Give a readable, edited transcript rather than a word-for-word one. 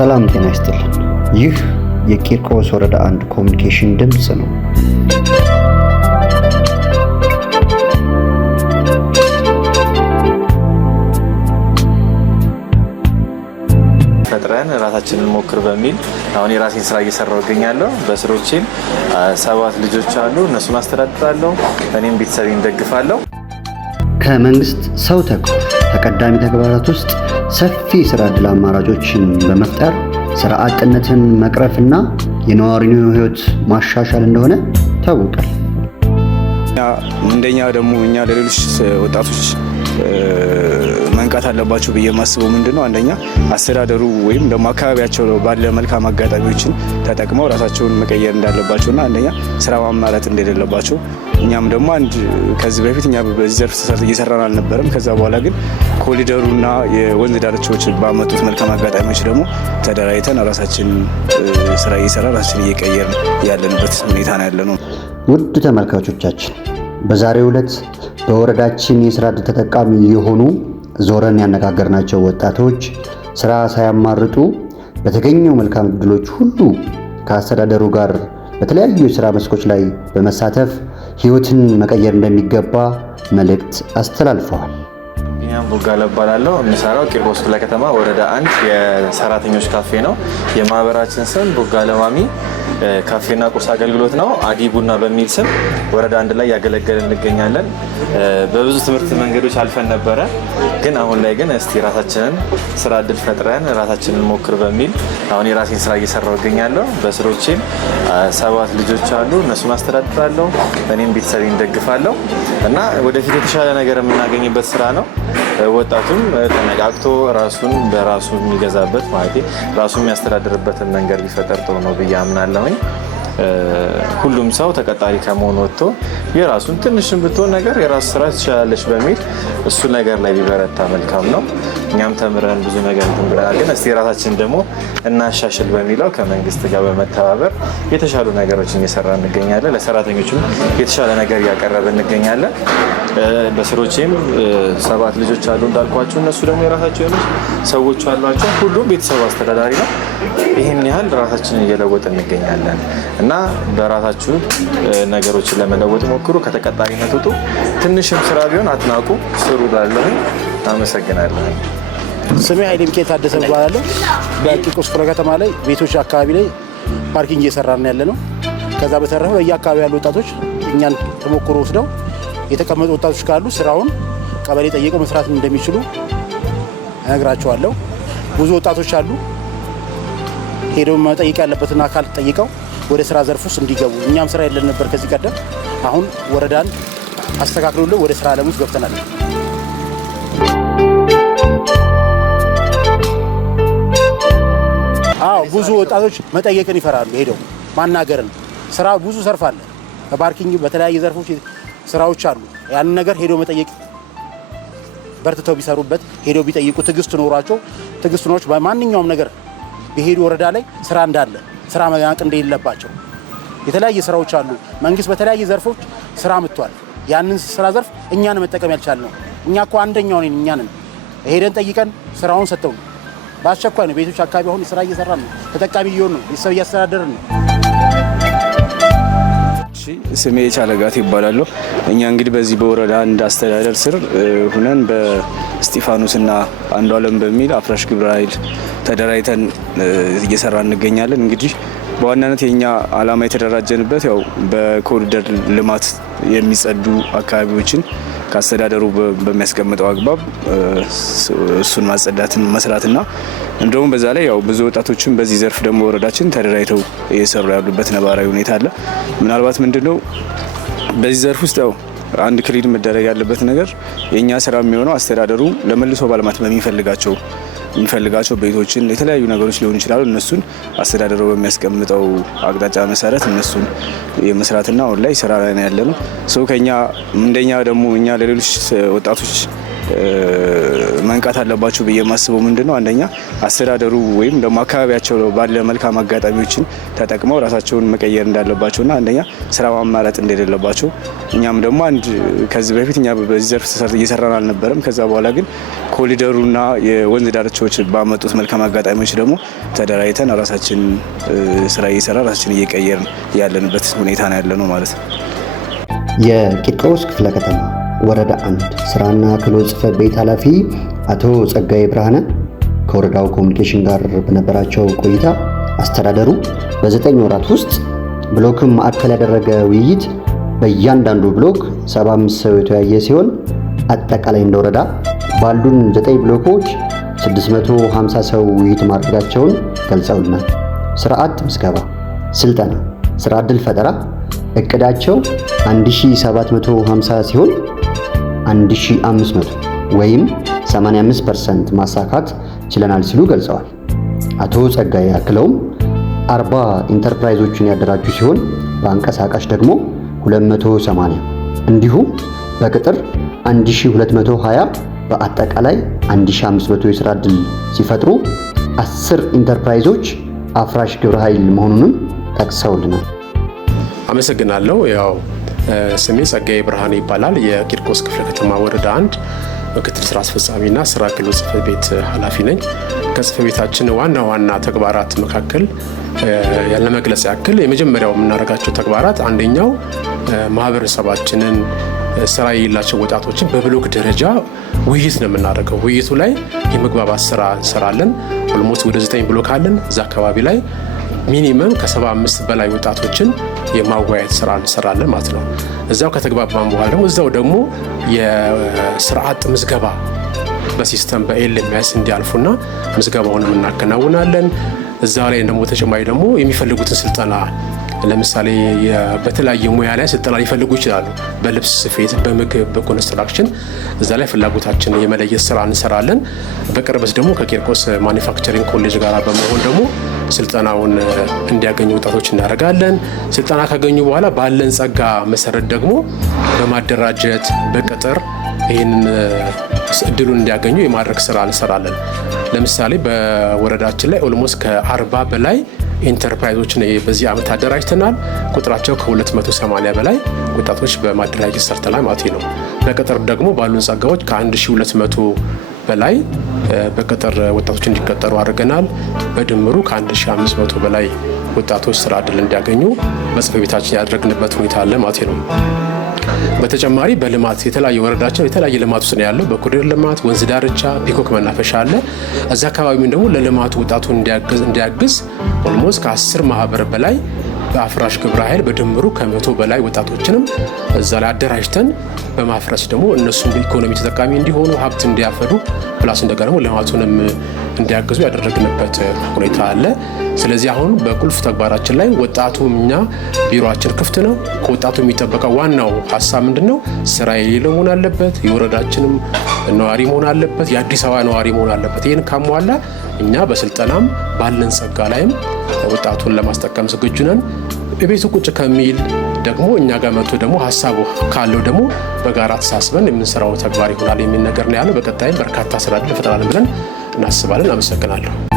ሰላም ጤና ይስጥልን። ይህ የቂርቆስ ወረዳ 1 ኮሚኒኬሽን ድምጽ ነው። ፈጥረን ራሳችንን ሞክር በሚል አሁን የራሴን ስራ እየሰራሁ እገኛለሁ። በስሮቼም 7 ልጆች አሉ። እነሱን አስተዳድራለሁ። እኔም ቤተሰቤን ደግፋለሁ። ከመንግስት ሰው ተኮር ተቀዳሚ ተግባራት ውስጥ ሰፊ ስራ ዕድል አማራጮችን በመፍጠር ስራ አጥነትን መቅረፍና የነዋሪውን ህይወት ማሻሻል እንደሆነ ታውቋል። እንደኛ ደግሞ እኛ ለሌሎች ወጣቶች መንቃት አለባቸው ብዬ ማስበው ምንድነው፣ አንደኛ አስተዳደሩ ወይም ደግሞ አካባቢያቸው ባለ መልካም አጋጣሚዎችን ተጠቅመው ራሳቸውን መቀየር እንዳለባቸውና አንደኛ ስራ ማማራት እንደሌለባቸው። እኛም ደግሞ ከዚህ በፊት እኛ በዚህ ዘርፍ እየሰራን አልነበረም። ከዛ በኋላ ግን ኮሪደሩና የወንዝ ዳርቻዎች ባመጡት መልካም አጋጣሚዎች ደግሞ ተደራጅተን ራሳችን ስራ እየሰራን ራሳችን እየቀየርን ያለንበት ሁኔታ ነው ያለነው። ውድ ተመልካቾቻችን በዛሬው ዕለት በወረዳችን የስራ ዕድል ተጠቃሚ የሆኑ ዞረን ያነጋገርናቸው ወጣቶች ስራ ሳያማርጡ በተገኘው መልካም ዕድሎች ሁሉ ከአስተዳደሩ ጋር በተለያዩ የስራ መስኮች ላይ በመሳተፍ ህይወትን መቀየር እንደሚገባ መልእክት አስተላልፈዋል። እኛም ቦጋለ እባላለሁ። የምሰራው ቂርቆስ ክፍለ ከተማ ወረዳ 1 የሰራተኞች ካፌ ነው። የማህበራችን ስም ቦጋለ ማሚ ካፌና ቁርስ አገልግሎት ነው። አዲ ቡና በሚል ስም ወረዳ 1 ላይ ያገለገልን እንገኛለን። በብዙ ትምህርት መንገዶች አልፈን ነበረ፣ ግን አሁን ላይ ግን እስቲ ራሳችንን ስራ ዕድል ፈጥረን ራሳችንን ሞክር በሚል አሁን የራሴን ስራ እየሰራሁ እገኛለሁ። በስሮቼም 7 ልጆች አሉ። እነሱን አስተዳድራለሁ። እኔም ቤተሰቤን ደግፋለሁ እና ወደፊት የተሻለ ነገር የምናገኝበት ስራ ነው። ወጣቱም ተነቃቅቶ ራሱን በራሱ የሚገዛበት ማለት ራሱን የሚያስተዳድርበትን መንገድ ቢፈጠር ጥሩ ነው ብዬ አምናለሁኝ። ሁሉም ሰው ተቀጣሪ ከመሆን ወጥቶ የራሱን ትንሽም ብትሆን ነገር የራሱ ስራ ትችላለች በሚል እሱ ነገር ላይ ቢበረታ መልካም ነው። እኛም ተምረን ብዙ ነገር ብለናል፣ ግን እስቲ ራሳችን ደግሞ እናሻሽል በሚለው ከመንግስት ጋር በመተባበር የተሻሉ ነገሮችን እየሰራ እንገኛለን። ለሰራተኞችም የተሻለ ነገር እያቀረበ እንገኛለን። በስሮቼም 7 ልጆች አሉ እንዳልኳቸው፣ እነሱ ደግሞ የራሳቸው የሆኑ ሰዎች አሏቸው። ሁሉም ቤተሰብ አስተዳዳሪ ነው። ይህን ያህል ራሳችንን እየለወጥ እንገኛለን እና በራሳችሁ ነገሮችን ለመለወጥ ሞክሩ። ከተቀጣሪነት ውጡ። ትንሽም ስራ ቢሆን አትናቁ፣ ስሩ። ላለሁኝ አመሰግናለሁ። ስሜ ኃይሌ ሚካኤል ታደሰ እባላለሁ። በቂርቆስ ክፍለ ከተማ ላይ ቤቶች አካባቢ ላይ ፓርኪንግ እየሰራን ያለ ነው። ከዛ በተረፈ በየአካባቢ ያሉ ወጣቶች እኛን ተሞክሮ ወስደው የተቀመጡ ወጣቶች ካሉ ስራውን ቀበሌ ጠይቀው መስራት እንደሚችሉ እነግራቸዋለሁ። ብዙ ወጣቶች አሉ ሄደው መጠየቅ ያለበትን አካል ጠይቀው ወደ ስራ ዘርፍ ውስጥ እንዲገቡ። እኛም ስራ የለን ነበር ከዚህ ቀደም። አሁን ወረዳን አስተካክሎልን ወደ ስራ ዓለም ውስጥ ገብተናል። ብዙ ወጣቶች መጠየቅን ይፈራሉ። ሄደው ማናገርን ስራ ብዙ ዘርፍ አለ። በፓርኪንግ በተለያየ ዘርፎች ስራዎች አሉ። ያንን ነገር ሄደው መጠየቅ በርትተው ቢሰሩበት ሄደው ቢጠይቁ ትዕግስት ኖሯቸው ትዕግስት በማንኛውም ነገር በሄዱ ወረዳ ላይ ስራ እንዳለ ስራ መናቅ እንደሌለባቸው የተለያየ ስራዎች አሉ። መንግስት በተለያየ ዘርፎች ስራ መጥቷል። ያንን ስራ ዘርፍ እኛን መጠቀም ያልቻልነው እኛ እኮ አንደኛው ነን። እኛንን ሄደን ጠይቀን ስራውን ሰጥተው ነው። በአስቸኳይ ነው ቤቶች አካባቢ አሁን ስራ እየሰራን ነው። ተጠቃሚ እየሆን ነው። ቤተሰብ እያስተዳደርን ነው። ስሜ ቻለጋት ይባላለሁ። እኛ እንግዲህ በዚህ በወረዳ 1 አስተዳደር ስር ሁነን በስጢፋኖስና አንዱ አለም በሚል አፍራሽ ግብረ ኃይል ተደራጅተን እየሰራ እንገኛለን። እንግዲህ በዋናነት የኛ አላማ የተደራጀንበት ያው በኮሪደር ልማት የሚጸዱ አካባቢዎችን ከአስተዳደሩ በሚያስቀምጠው አግባብ እሱን ማጸዳትን መስራትና እንደውም በዛ ላይ ያው ብዙ ወጣቶችን በዚህ ዘርፍ ደግሞ ወረዳችን ተደራጅተው እየሰሩ ያሉበት ነባራዊ ሁኔታ አለ። ምናልባት ምንድነው በዚህ ዘርፍ ውስጥ ያው አንድ ክሊድ መደረግ ያለበት ነገር የኛ ስራ የሚሆነው አስተዳደሩ ለመልሶ ባልማት የሚፈልጋቸው ቤቶችን የተለያዩ ነገሮች ሊሆኑ ይችላሉ። እነሱን አስተዳደሩ በሚያስቀምጠው አቅጣጫ መሰረት እነሱን የመስራትና አሁን ላይ ስራ ላይ ያለነው ሰው ከኛ እንደኛ ደግሞ እኛ ለሌሎች ወጣቶች መንቃት አለባቸው ብዬ የማስበው ምንድነው አንደኛ አስተዳደሩ ወይም ደግሞ አካባቢያቸው ባለ መልካም አጋጣሚዎችን ተጠቅመው ራሳቸውን መቀየር እንዳለባቸውና አንደኛ ስራ ማማረጥ እንደሌለባቸው እኛም ደግሞ ከዚህ በፊት እኛ በዚህ ዘርፍ እየሰራን አልነበረም። ከዛ በኋላ ግን ኮሪደሩና የወንዝ ዳርቻዎች ባመጡት መልካም አጋጣሚዎች ደግሞ ተደራጅተን ራሳችን ስራ እየሰራ ራሳችን እየቀየርን ያለንበት ሁኔታ ነው ያለነው ማለት ነው። የቂርቆስ ክፍለ ከተማ ወረዳ 1 ስራና ክህሎት ጽሕፈት ቤት ኃላፊ አቶ ጸጋዬ ብርሃነ ከወረዳው ኮሚኒኬሽን ጋር በነበራቸው ቆይታ አስተዳደሩ በ9 ወራት ውስጥ ብሎክን ማዕከል ያደረገ ውይይት በእያንዳንዱ ብሎክ 75 ሰው የተወያየ ሲሆን አጠቃላይ እንደ ወረዳ ባሉን 9 ብሎኮች 650 ሰው ውይይት ማድረጋቸውን ገልጸውልናል። ስራ አጥ ምዝገባ፣ ስልጠና፣ ስራ ዕድል ፈጠራ እቅዳቸው 1750 ሲሆን 1500 ወይም 85% ማሳካት ችለናል ሲሉ ገልጸዋል። አቶ ጸጋዬ አክለውም 40 ኢንተርፕራይዞችን ያደራጁ ሲሆን በአንቀሳቃሽ ደግሞ 280 እንዲሁም በቅጥር 1220 በአጠቃላይ 1500 የስራ ዕድል ሲፈጥሩ 10 ኢንተርፕራይዞች አፍራሽ ግብረ ኃይል መሆኑንም ጠቅሰውልናል። አመሰግናለሁ። ያው ስሜ ጸጋዬ ብርሃኔ ይባላል። የቂርቆስ ክፍለ ከተማ ወረዳ 1 ምክትል ስራ አስፈጻሚና ስራ ክህሎት ጽሕፈት ቤት ኃላፊ ነኝ። ከጽሕፈት ቤታችን ዋና ተግባራት መካከል ለመግለጽ ያክል የመጀመሪያው የምናደርጋቸው ተግባራት አንደኛው ማህበረሰባችንን ስራ የሌላቸው ወጣቶችን በብሎክ ደረጃ ውይይት ነው የምናደርገው። ውይይቱ ላይ የመግባባት ስራ እንሰራለን። ኦልሞስት ወደ 9 ብሎክ አለን። እዛ አካባቢ ላይ ሚኒመም ከ75 በላይ ወጣቶችን የማወያየት ስራ እንሰራለን ማለት ነው። እዛው ከተግባባን በኋላ ደግሞ የስራ አጥ ምዝገባ በሲስተም በኤልኤምኤስ እንዲያልፉና ምዝገባውን እናከናውናለን። እዛ ላይ ደግሞ ተጨማሪ ደግሞ የሚፈልጉትን ስልጠና ለምሳሌ በተለያየ ሙያ ላይ ስልጠና ሊፈልጉ ይችላሉ። በልብስ ስፌት፣ በምግብ፣ በኮንስትራክሽን እዛ ላይ ፍላጎታችን የመለየት ስራ እንሰራለን። በቅርበት ደግሞ ከቂርቆስ ማኒፋክቸሪንግ ኮሌጅ ጋር በመሆን ደግሞ ስልጠናውን እንዲያገኙ ወጣቶች እናደርጋለን። ስልጠና ካገኙ በኋላ ባለን ጸጋ መሰረት ደግሞ በማደራጀት በቅጥር ይህንን እድሉን እንዲያገኙ የማድረግ ስራ እንሰራለን። ለምሳሌ በወረዳችን ላይ ኦልሞስት ከ40 በላይ ኢንተርፕራይዞችን በዚህ ዓመት አደራጅተናል። ቁጥራቸው ከ280 በላይ ወጣቶች በማደራጀት ሰርተናል ማለት ነው። በቅጥር ደግሞ ባሉን ጸጋዎች ከ1200 በላይ በቅጥር ወጣቶች እንዲቀጠሩ አድርገናል። በድምሩ ከ1500 በላይ ወጣቶች ስራ ዕድል እንዲያገኙ በጽሕፈት ቤታችን ያደረግንበት ሁኔታ አለ ማለት ነው። በተጨማሪ በልማት የተለያየ ወረዳችን የተለያየ ልማት ውስጥ ነው ያለው። በኮሪደር ልማት፣ ወንዝ ዳርቻ፣ ፒኮክ መናፈሻ አለ። እዛ አካባቢውን ደግሞ ለልማቱ ወጣቱን እንዲያግዝ ኦልሞስት ከ10 ማህበር በላይ በአፍራሽ ግብረ ኃይል በድምሩ ከ100 በላይ ወጣቶችንም እዛ ላይ አደራጅተን በማፍረስ ደግሞ እነሱም በኢኮኖሚ ተጠቃሚ እንዲሆኑ ሀብት እንዲያፈዱ ፕላስ እንደገና ደግሞ ልማቱንም እንዲያግዙ ያደረግንበት ሁኔታ አለ። ስለዚህ አሁን በቁልፍ ተግባራችን ላይ ወጣቱ እኛ ቢሮአችን ክፍት ነው። ከወጣቱ የሚጠበቀው ዋናው ሀሳብ ምንድነው? ስራ የሌለው መሆን አለበት። የወረዳችንም ነዋሪ መሆን አለበት። የአዲስ አበባ ነዋሪ መሆን አለበት። ይህን ካሟላ እኛ በስልጠናም ባለን ጸጋ ላይም ወጣቱን ለማስጠቀም ዝግጁ ነን። በቤቱ ቁጭ ከሚል ደግሞ እኛ ጋር መጥቶ ደግሞ ሀሳቡ ካለው ደግሞ በጋራ ተሳስበን የምንሰራው ተግባር ይሆናል የሚል ነገር ነው ያለው። በቀጣይም በርካታ ስራ ዕድል ፈጥራለን ብለን እናስባለን። አመሰግናለሁ።